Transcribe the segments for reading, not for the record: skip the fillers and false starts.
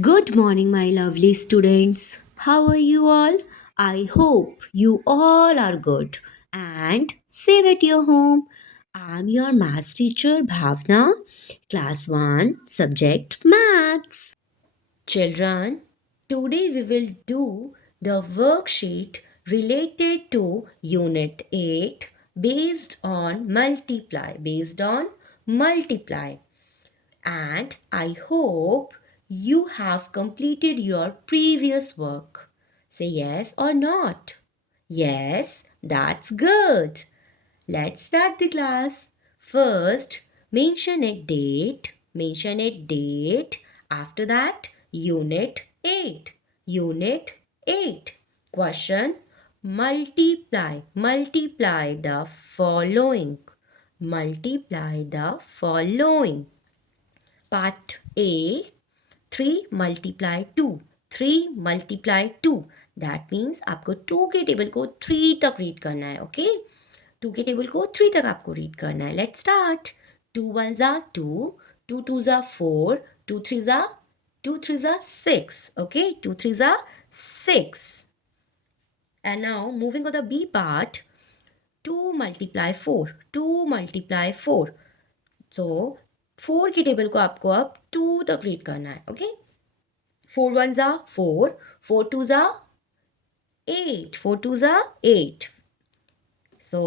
Good morning, my lovely students. How are you all? I hope you all are good and safe at your home. I'm your maths teacher, Bhavna, class 1, subject maths. Children, today we will do the worksheet related to Unit 8 based on multiply, and I hope you have completed your previous work. Say yes or not. Yes, that's good. Let's start the class. First, mention a date. After that, unit 8. Unit 8. Question: multiply the following. Multiply the following. Part A, 3 multiply 2. 3 multiply 2. That means आपको 2 के table को 3 तक read करना है. Okay, 2 के table को 3 तक आपको रीड करना है. Let's start. 2 1s are 2, 2 2s are 4, 2 3s are 6. Okay, 2 3s are 6. And now moving on the B part, 2 multiply 4. 2 multiply 4. So 4 की टेबल को आपको अब 2 तक रीड करना है. Okay, 4 1s are 4, 4 2s are 8, 4 2s are 8. So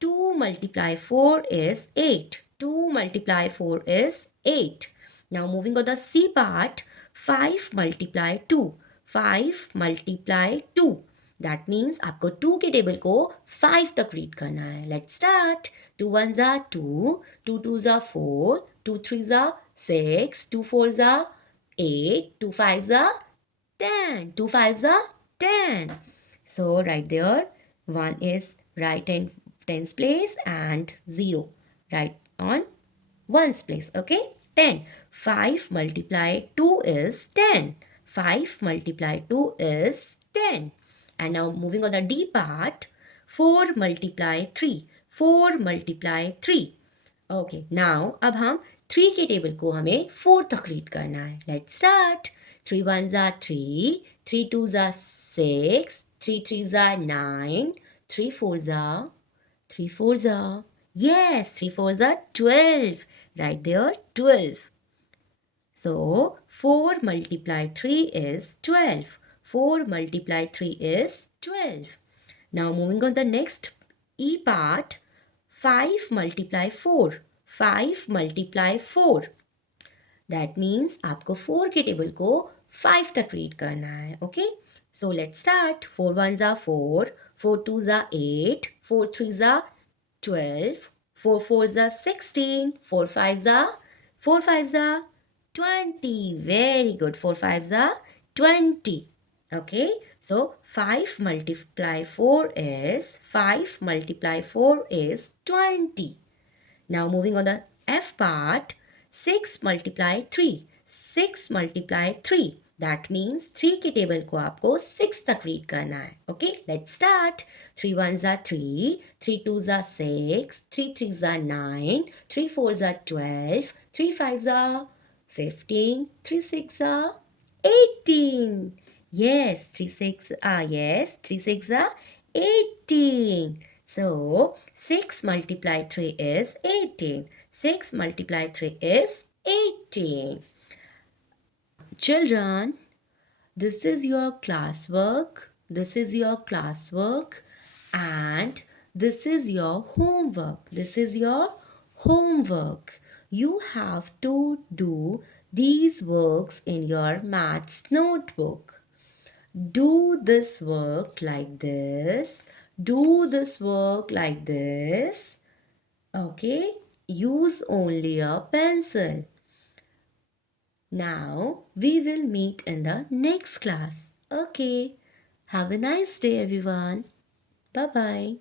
2 multiply 4 is 8. 2 multiply 4 is 8. Now moving on the C part, 5 multiply 2. 5 multiply 2. That means आपको 2 के table को 5 तक रीड करना है. Let's start. 2 1s are 2, 2 2s are 4, 2 3s are 6, 2 4s are 8, 2 5s are 10, 2 5s are 10. So right there, 1 is right in tens place and 0 right on ones place. Okay, 10. 5 multiply 2 is 10. 5 multiply 2 is 10. And now moving on the D part, 4 multiply 3. 4 multiply 3. Okay, now अब हम 3 के table को हमें 4 तक read करना है. Let's start. 3 1s are 3, 3 2s are 6, 3 3s are 9, 3 4s are 3 4s are yes, 3 4s are 12. Right there, 12. So 4 multiply 3 is 12. 4 multiply 3 is 12. Now moving on the next E part, 5 multiply 4. 5 multiply 4. That means आपको 4 के table को 5 तक read करना है. Okay, so let's start. 4 1s are 4, 4 2s are 8, 4 3s are 12, 4 4s are 16, 4 5s are 20. Very good. 4 5s are 20. Okay, so 5 multiply 4 is 20. Now moving on the F part, 6 multiply 3. 6 multiply 3. That means 3 के table को आपको 6 तक read करना है. Okay, let's start. 3 1s are 3, 3 2s are 6, 3 3s are 9, 3 4s are 12, 3 5s are 15, 3 6 are 18. Yes, 3 6 are 18. So 6 multiply 3 is 18. 6 multiply 3 is 18. Children, this is your classwork. This is your classwork. And this is your homework. This is your homework. You have to do these works in your maths notebook. Do this work like this. Do this work like this. Okay, use only a pencil. Now we will meet in the next class. Okay, have a nice day, everyone. Bye bye.